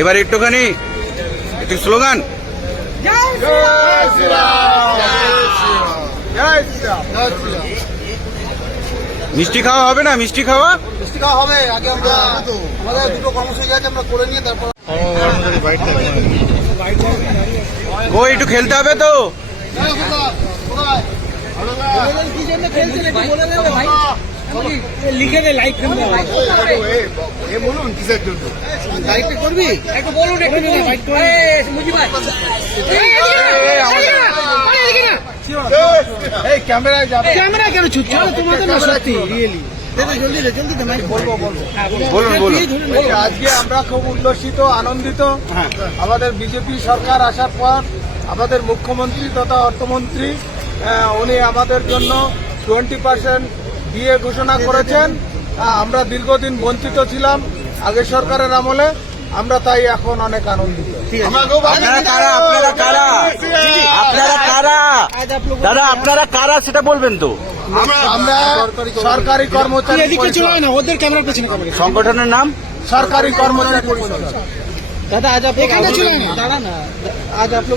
এবার একটুখানি একটু স্লোগান। মিষ্টি খাওয়া হবে না? মিষ্টি খাওয়া হবে। আগে আমরা আমাদের দুটো কর্মসূচি আছে, আমরা করে নিয়ে তারপর ও একটু খেলতে হবে তো। লিখে দে লাইক বলুন কিসের জন্য লাইকটা করবি একটু বলুন একটু ক্যামেরায় যাবে। ক্যামেরা কেন ছুটছো তোমাদের না সত্যি রিয়েলি আজকে আমরা খুব উল্লসিত আনন্দিত। আমাদের বিজেপি সরকার আসার পর আমাদের মুখ্যমন্ত্রী তথা অর্থমন্ত্রী উনি আমাদের জন্য 20% দিয়ে ঘোষণা করেছেন। আমরা দীর্ঘদিন বঞ্চিত ছিলাম আগের সরকারের আমলে, আমরা তাই এখন অনেক আনন্দিত। আপনারা কারা? আপনারা কারা? আপনারা কারা দাদা? আপনারা কারা সেটা বলবেন তো। আমরা সরকারি কর্মচারী এদিকে চলে না, ওদের ক্যামেরার পেছনে সংগঠনের নাম সরকারি কর্মচারী পরিষদ। দাদা আজ আপনি এখানে চলে না, দাঁড়া না, আজ আপনি